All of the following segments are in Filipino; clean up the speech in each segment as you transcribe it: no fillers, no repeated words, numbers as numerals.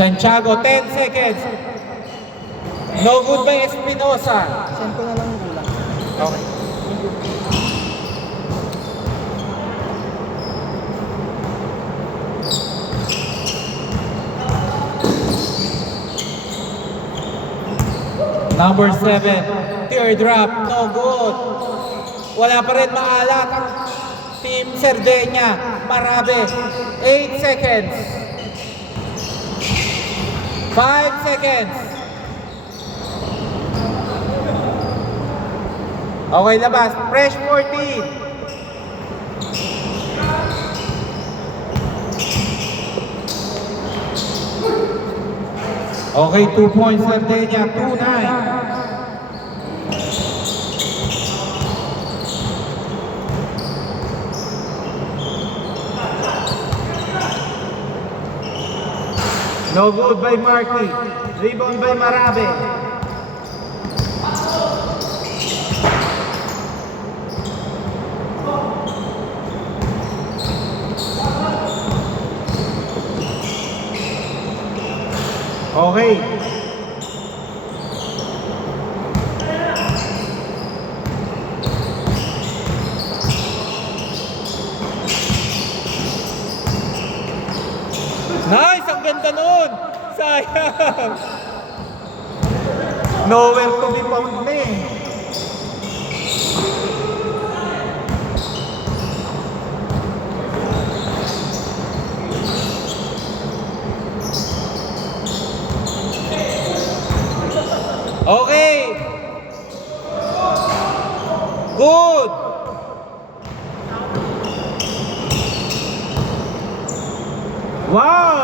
Santiago, 10 seconds. No good by Espinosa. Send ko na lang yung kulang. Okay. Number 7, teardrop, no good. Wala pa rin maalat ang Team Sardinia. Marabe, 8 seconds. 5 seconds. Okay, labas. Fresh 14. Okay, 2 points, Sardinia, 2-9. No good by Marky. Rebound by Marabe. Okay. Nice! Ang ganda nun! Sayang! Nowhere to be found na eh. Okay! Good! Wow!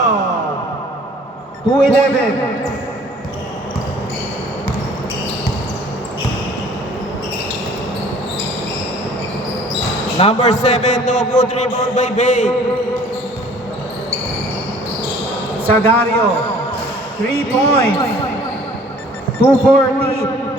2-11. Number 7, no good rebound by Bay. Sagario, 3 points. 2-14.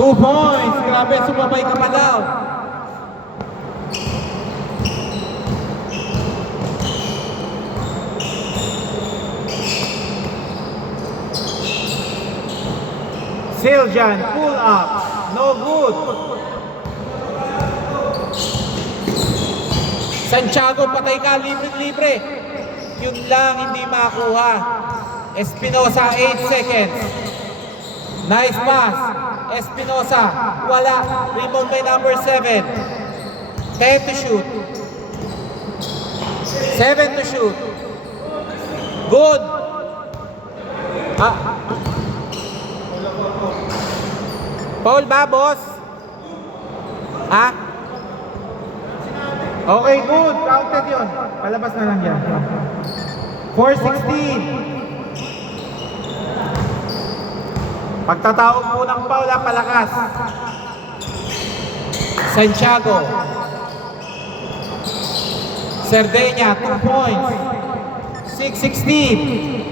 Two points. Grabe, sumabay ka pa daw. Siljan, pull up. No good. Santiago, patay ka. Libre-libre. Yun lang, hindi makuha. Espinosa, 8 seconds. Nice pass. Espinosa, wala. Rebound by number 7. 10 to shoot. 7 to shoot. Good. Foul ba, boss? Ha? Okay, good. Counted yun. Palabas na lang yan. 4-16. Pagtatawag po ng Paula, palakas. Santiago. Sardinia, 2 points. 6-16.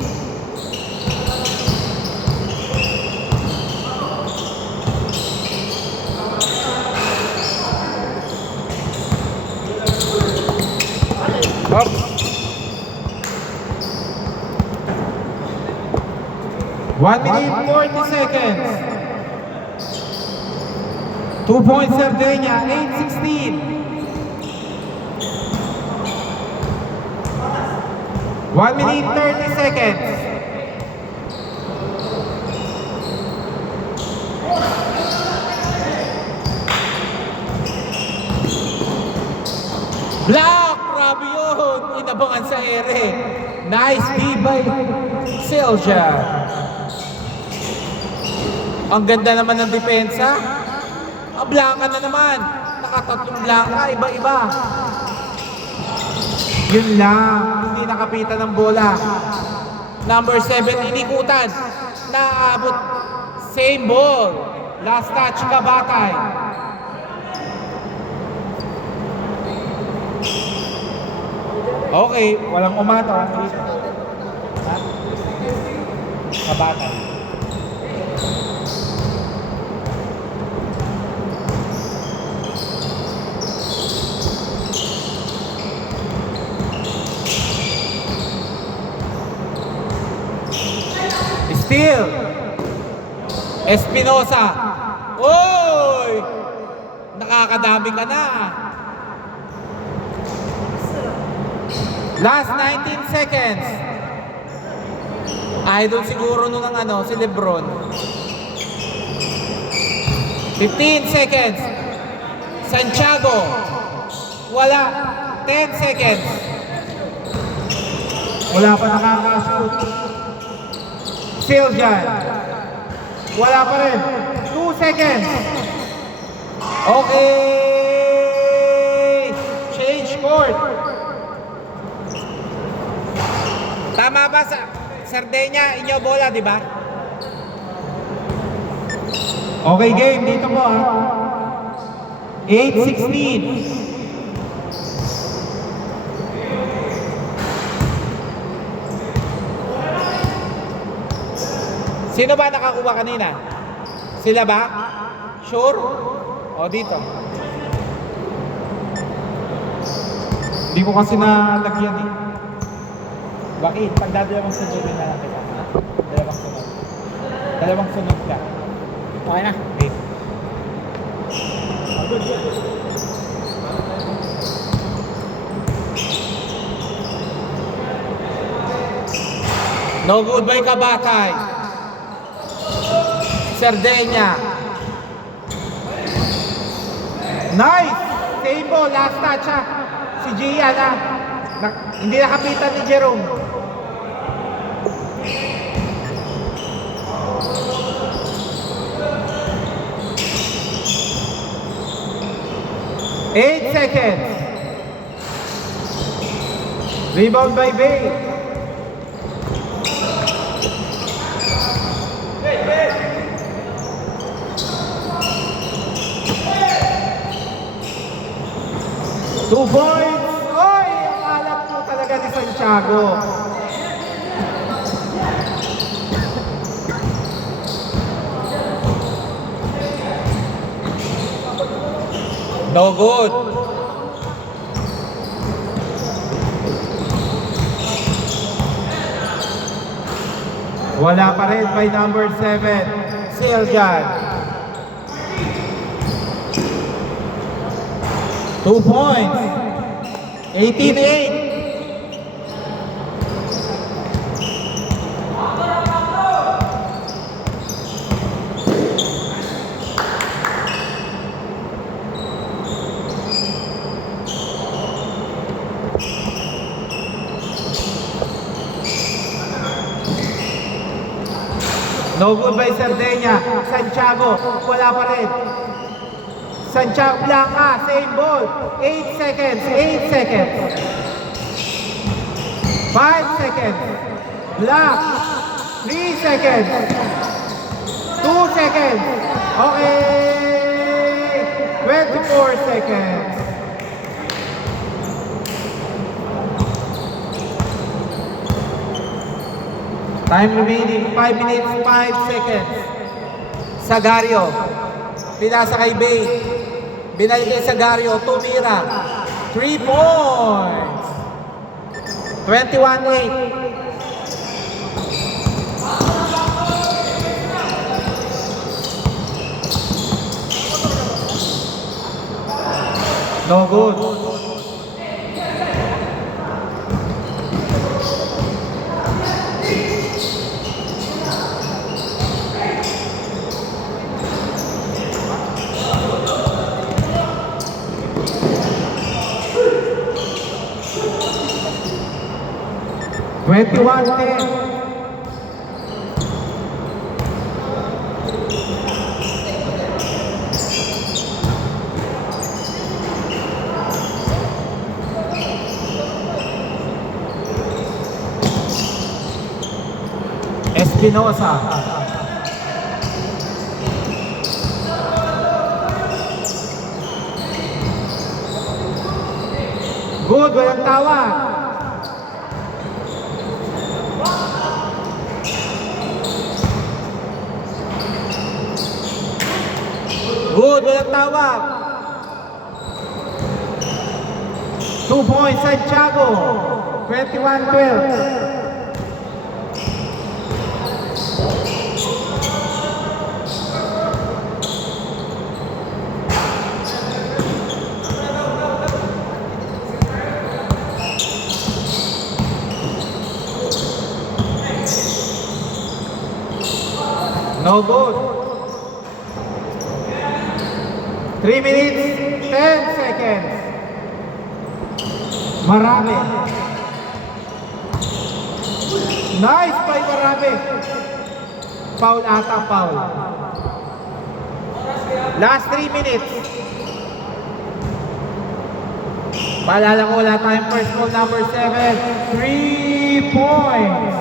Up. 1 minute 40 seconds. 2 points Sardinia, 8-16. 1 minute 30 seconds. Block! Grabe yun! Inabangan sa ere. Nice D by Silja. Ang ganda naman ng depensa. Ang blanka na naman. Nakatatlong blanka, iba-iba. Yun lang, hindi nakapitan ng bola. Number 7, inikutan. Naabot, same ball. Last touch, Kabatay. Okay, walang umataw. Kabatay. Espinosa. Oy! Nakakadami ka na. Last 19 seconds. Idol siguro nung si Lebron. 15 seconds. Santiago. Wala. 10 seconds. Wala pa nakaka-shoot. Siljan. Wala pa rin. 2 seconds. Okay. Change court. Tama ba sa Sardinia, inyo bola, di ba? Okay, game. Dito po, 8-16. Sino ba nakakuha kanina? Sila ba? Sure? O, dito. Hindi ko kasi nalagyan eh. Bakit? Pagdadalawang sunod na lang kita. Dalawang sunod. Dalawang sunod ka. Okay na? Okay. No good by Kabatay. Sardinia. Nice! Same ball, last touch ha. Si Gian ha. Hindi nakapitan ni Jerome. Eight seconds. Rebound by Bay. Two points. Oy, ang alam po talaga ni Santiago. No good. Wala pa rin by number 7, Siljan. 2 points. 18-8. No good by Sardinia. Santiago, wala pa rin. Santiago Blanca, same ball. 8 seconds, 8 seconds. 5 seconds. Black. 3 seconds. 2 seconds. Okay. 24 seconds. Time remaining, 5 minutes, 5 seconds. Sagario. Pinasa kay Bay. Binalik kay Sagario. Tumira. 3 points. 21-8. No good. Twenty-one, 10. Espinosa. Good, walang tawag. Good, walang tawag. 2 points, Santiago. 21-12. No good. 3 minutes, 10 seconds. Marami. Nice by Marami. Foul ata, foul. Last 3 minutes. Paalala ko, wala tayong first goal, number 7. 3 points.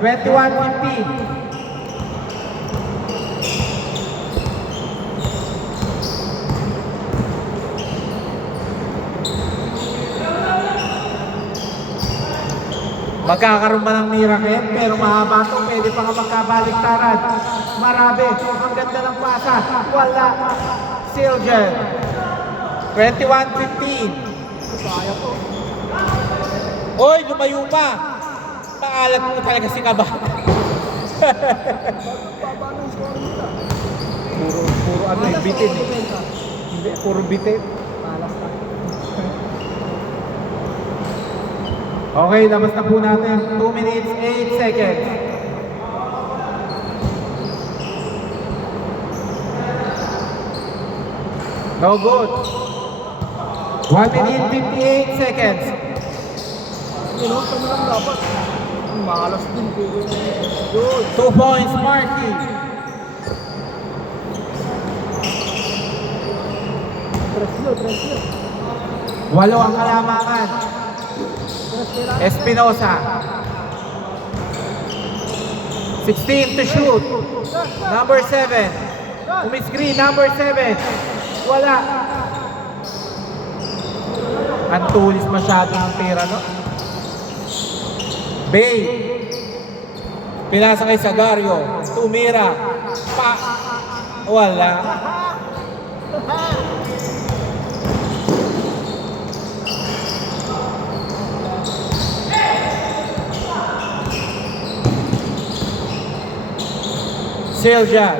21-15. Magkakaroon ba ng miracle? Pero mahaba ito. Pwede pa nga magkabaliktaran. Marami. Ang ganda ng pasa. Wala. Siljan. 21-15. Oy, lumayo pa. Pangalan mo talaga si Kaba. puro ano eh, bitin eh. Hindi, puro bitin. Okay, labas na po natin. 2 minutes, 8 seconds. No good. 1 minute, 58 seconds. Ito mo lang dapat. Malas din po. Good. 2 points, Marky. Presyo. 8 ang kalamangan. Espinosa. 16 to shoot. Number 7. Umiscreen, number 7. Wala. Ang tulis masyado ng tira, no? Bay. Pinasa kay Sagario. Tumira. Pa. Wala. Siljan.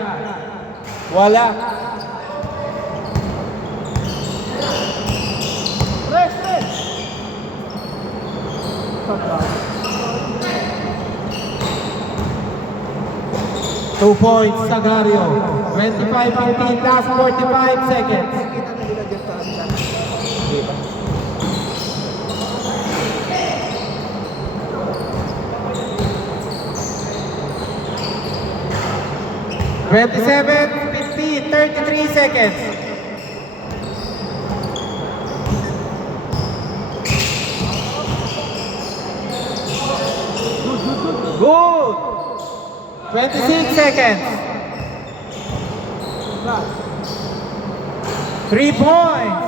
Wala. Press. 2 points, Sagario. 25-15, last 45 seconds. Kita na nila dyan taas siya. Diba? (27-15), 33 seconds. Good. 26 seconds. 3 points.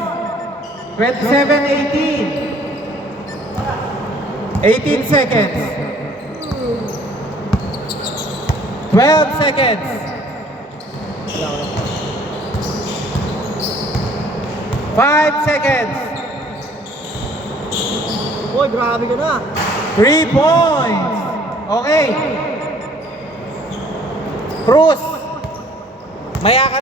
27-18. 18 seconds. 12 seconds. 5 seconds. Boy, grabe ka na. 3 points. Okay. Cruz. Maya ka